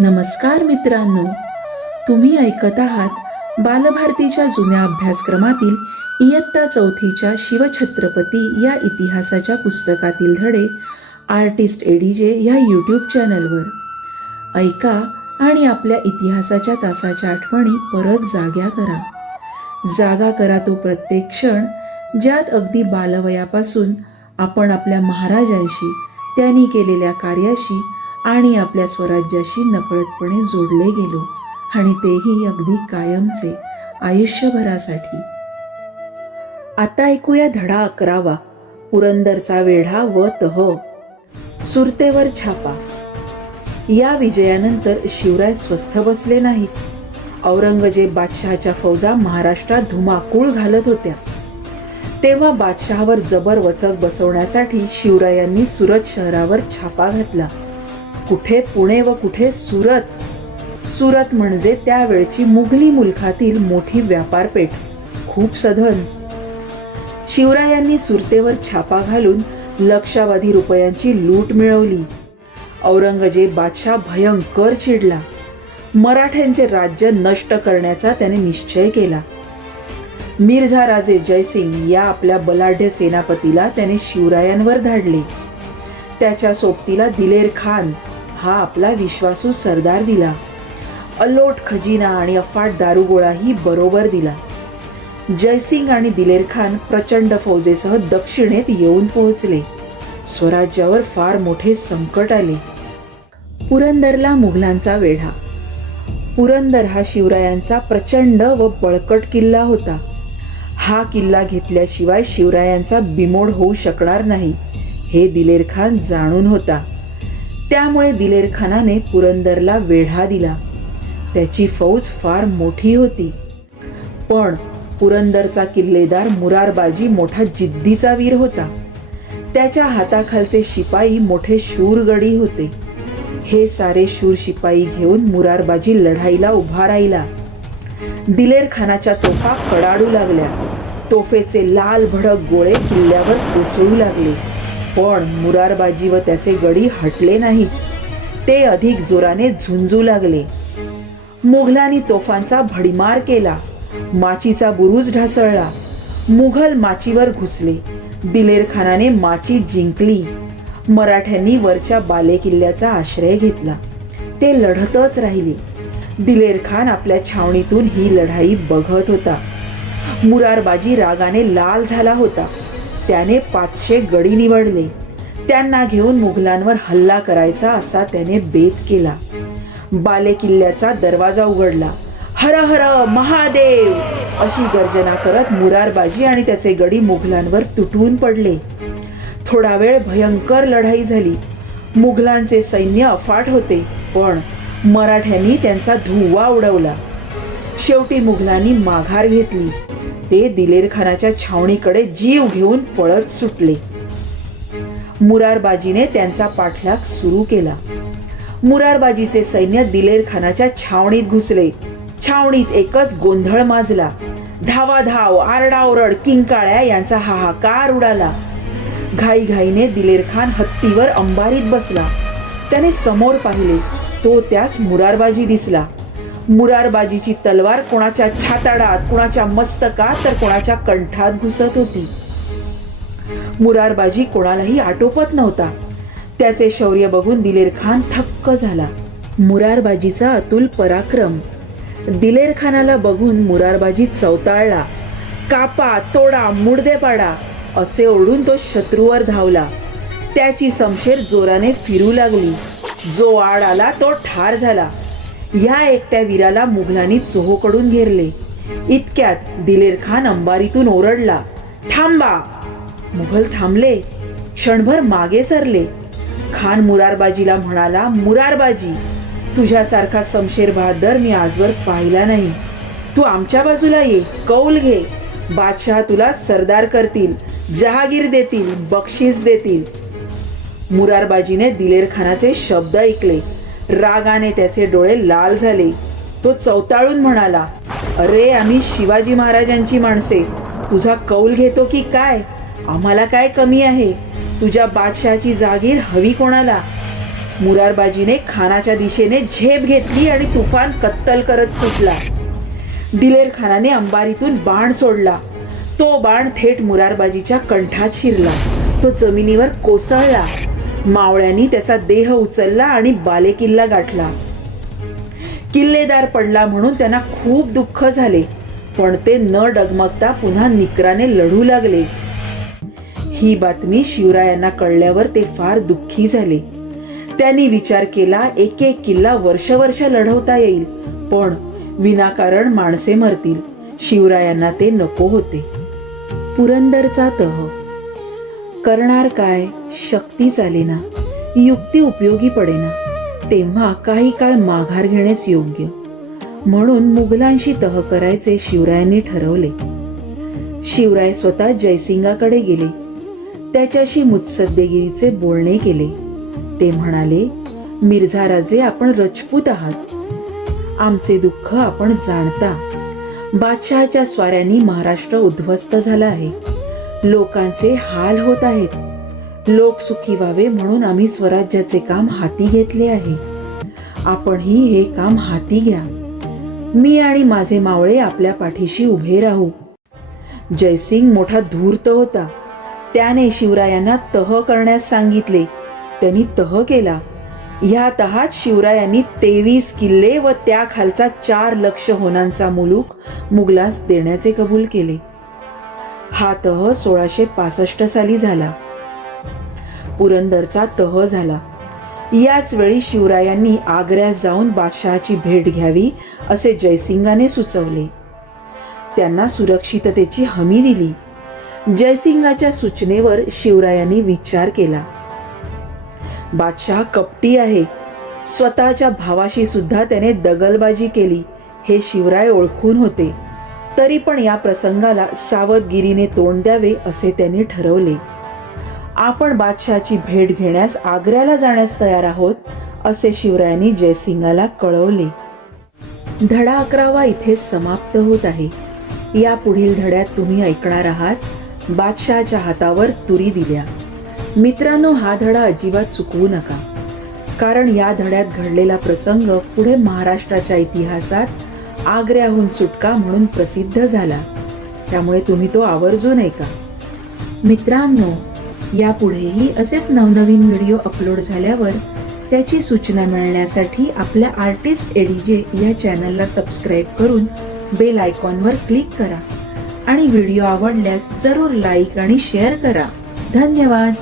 नमस्कार मित्रांनो, तुम्ही ऐकत आहात बालभारतीच्या जुन्या अभ्यासक्रमातील इयत्ता चौथीच्या शिवछत्रपती या इतिहासाच्या पुस्तकातील धडे आर्टिस्ट एडीजे ह्या यूट्यूब चॅनलवर ऐका आणि आपल्या इतिहासाच्या तासाच्या आठवणी परत जागा करा तो प्रत्येक क्षण ज्यात अगदी बालवयापासून आपण आपल्या महाराजांशी, त्यांनी केलेल्या कार्याशी आणि आपल्या स्वराज्याशी नकळतपणे जोडले गेलो, आणि तेही अगदी कायमचे, आयुष्यभरासाठी. आता ऐकूया धडा 11वा, पुरंदरचा वेढा व तह. सुरतेवर छापा. या विजयानंतर शिवराय स्वस्थ बसले नाहीत. औरंगजेब बादशहाच्या फौजा महाराष्ट्रात धुमाकूळ घालत होत्या. तेव्हा बादशहावर जबर वचक बसवण्यासाठी शिवरायांनी सुरत शहरावर छापा घातला. कुठे पुणे व कुठे सुरत. सुरत म्हणजे त्यावेळची मुघली मुलखातील मोठी व्यापारपेठ, खूप सधन. शिवरायांनी सुरतेवर छापा घालून लक्षावधी रुपयांची लूट मिळवली. औरंगजेब बादशाह भयंकर चिडला. मराठ्यांचे राज्य नष्ट करण्याचा त्याने निश्चय केला. मिर्झा राजे जयसिंग या आपल्या बलाढ्य सेनापतीला त्याने शिवरायांवर धाडले. त्याच्या सोबतीला दिलेर खान हा आपला विश्वासू सरदार दिला. अलोट खजिना आणि अफाट दारुगोळाही बरोबर दिला. जयसिंग आणि दिलेर खान प्रचंड फौजेसह दक्षिणेत येऊन पोहोचले. स्वराज्यावर फार मोठे संकट आले. पुरंदरला मुघलांचा वेढा. पुरंदर हा शिवरायांचा प्रचंड व बळकट किल्ला होता. हा किल्ला घेतल्याशिवाय शिवरायांचा बिमोड होऊ शकणार नाही हे दिलेर खान जाणून होता. त्यामुळे दिलेर खानाने पुरंदरला वेढा दिला. त्याची फौज फार मोठी होती, पण पुरंदरचा किल्लेदार मुरारबाजी मोठा जिद्दीचा वीर होता. त्याच्या हाताखालचे शिपाई मोठे शूरगडी होते. हे सारे शूर शिपाई घेऊन मुरारबाजी लढाईला उभा राहिला. दिलेर खानाच्या तोफा कडाडू लागल्या. तोफेचे लाल भडक गोळे किल्ल्यावर कोसळू लागले, पण मुरारबाजी व त्याचे गडी हटले नाहीत. ते अधिक जोराने झुंजू लागले. मुघलांनी तोफांचा भडीमार केला. माचीचा बुरुज ढासळला. मुघल माचीवर घुसले. दिलेर खानाने माची जिंकली. मराठ्यांनी वरच्या बाले किल्ल्याचा आश्रय घेतला. ते लढतच राहिले. दिलेर खान आपल्या छावणीतून ही लढाई बघत होता. मुरारबाजी रागाने लाल झाला होता. त्याने 500 गडी निवडले. त्यांना घेऊन मुघलांवर हल्ला करायचा असा त्याने बेत केला. बाले किल्ल्याचा दरवाजा उघडला. हर हर महादेव अशी गर्जना करत मुरारबाजी आणि त्याचे गडी मुघलांवर तुटून पडले. थोडा वेळ भयंकर लढाई झाली. मुघलांचे सैन्य अफाट होते, पण मराठ्यांनी त्यांचा धुव्वा उडवला. शेवटी मुघलांनी माघार घेतली. ते दिलेर खानाच्या छावणीकडे जीव घेऊन पळत सुटले. मुरारबाजीने त्यांचा पाठलाग सुरू केला. मुरारबाजीचे सैन्य दिलेर खानाच्या छावणीत घुसले. छावणीत एकच गोंधळ माजला. धावाधाव, आरडाओरड, किंकाळ्या यांचा हाहाकार उडाला. घाईघाईने दिलेर खान हत्तीवर अंबारीत बसला. त्याने समोर पाहिले, तो त्यास मुरारबाजी दिसला. मुरारबाजीची तलवार कोणाच्या छाताडात, कोणाच्या मस्तकात तर कोणाच्या कंठात घुसत होती. मुरारबाजी कोणालाही आटोपत नव्हता. त्याचे शौर्य बघून दिलेर खान थक्क झाला. मुरारबाजीचा अतुल पराक्रम. दिलेर खानाला बघून मुरारबाजी चवताळला. कापा, तोडा, मुडदे पाडा असे ओरडून तो शत्रूवर धावला. त्याची समशेर जोराने फिरू लागली. जो आड आला तो ठार झाला. ह्या एकट्या वीराला मुघलांनी चोहोकडून घेरले. इतक्यात दिलेर खान अंबारीतून ओरडला, थांबा. मुघल थांबले. क्षणभर मागे सरले. खान मुरारबाजीला म्हणाला, मुरारबाजी, तुझ्यासारखा समशेर बहादर मी आजवर पाहिला नाही. तू आमच्या बाजूला ये, कौल घे. बादशाह तुला सरदार करतील, जहागीर देतील, बक्षीस देतील. मुरारबाजीने दिलेर खानाचे शब्द ऐकले. रागाने त्याचे डोळे लाल झाले. तो चवताळून म्हणाला, अरे, आम्ही शिवाजी महाराजांची माणसे, तुझा कौल घेतो की काय? आम्हाला काय कमी आहे? तुझ्या बादशाची जागीर हवी कोणाला? मुरारबाजीने खानाच्या दिशेने झेप घेतली आणि तुफान कत्तल करत सुटला. दिलेर खानाने अंबारीतून बाण सोडला. तो बाण थेट मुरारबाजीच्या कंठात शिरला. तो जमिनीवर कोसळला. मावळ्यांनी त्याचा देह उचलला आणि बालेकिल्ला गाठला. किल्लेदार पडला म्हणून त्यांना खूप दुःख झाले, पण ते न डगमगता पुन्हा निकराने लढू लागले. ही बातमी शिवरायांना कळल्यावर ते फार दुःखी झाले. त्यांनी विचार केला, एक एक किल्ला वर्ष लढवता येईल, पण विनाकारण माणसे मरतील. शिवरायांना ते नको होते. पुरंदरचा तह. करणार काय, शक्ती चालेना, युक्ती उपयोगी पडेना. तेव्हा काही काळ माघार घेणेच योग्य. म्हणून मुघलांशी तह करायचे शिवरायांनी ठरवले. शिवराय स्वतः जयसिंगाकडे गेले. त्याच्याशी मुत्सद्देगिरीचे बोलणे केले. ते म्हणाले, मिर्झा राजे, आपण रजपूत आहात. आमचे दुःख आपण जाणता. बादशहाच्या स्वाऱ्यांनी महाराष्ट्र उद्ध्वस्त झाला आहे. लोकांचे हाल होत आहेत. लोक सुखी व्हावे म्हणून आम्ही स्वराज्याचे काम हाती घेतले आहे. आपणही हे काम हाती घ्या. मी आणि माझे मावळे आपल्या पाठीशी उभे राहू. जयसिंग मोठा धूर्त होता. त्याने शिवरायांना तह करण्यास सांगितले. त्यांनी तह केला. ह्या तहात शिवरायांनी 23 किल्ले व त्याखालचा 4 लक्ष होनांचा मुलूक मुघलास देण्याचे कबूल केले. हा तह 1665 साली झाला. पुरंदरचा तह झाला. याच वेळी शिवरायांनी आग्र्यास जाऊन बादशहाची भेट घ्यावी असे जयसिंगाने सुचवले. त्यांना सुरक्षिततेची हमी दिली. जयसिंगाच्या सूचनेवर शिवरायांनी विचार केला. बादशाह कपटी आहे. स्वतःच्या भावाशी सुद्धा त्याने दगलबाजी केली हे शिवराय ओळखून होते. तरी पण या प्रसंगाला सावधगिरीने तोंड द्यावे असे त्यांनी ठरवले. आपण बादशहाची भेट घेण्यास आग्र्याला जाण्यास तयार आहोत असे शिवरायांनी जयसिंगाला कळवले. धडा 11वा इथेच समाप्त होत आहे. या पुढील धड्यात तुम्ही ऐकणार आहात बादशहाच्या हातावर तुरी दिल्या. मित्रांनो, हा धडा अजिबात चुकवू नका, कारण या धड्यात घडलेला प्रसंग पुढे महाराष्ट्राच्या इतिहासात आग्र्याहून सुटका म्हणून प्रसिद्ध झाला. त्यामुळे तुम्ही तो आवर्जून ऐका. मित्रांनो, यापुढेही असेच नवनवीन व्हिडिओ अपलोड झाल्यावर त्याची सूचना मिळण्यासाठी आपल्या आर्टिस्ट एडीजे या चॅनलला सबस्क्राईब करून बेल आयकॉनवर क्लिक करा आणि व्हिडिओ आवडल्यास जरूर लाईक आणि शेअर करा. धन्यवाद.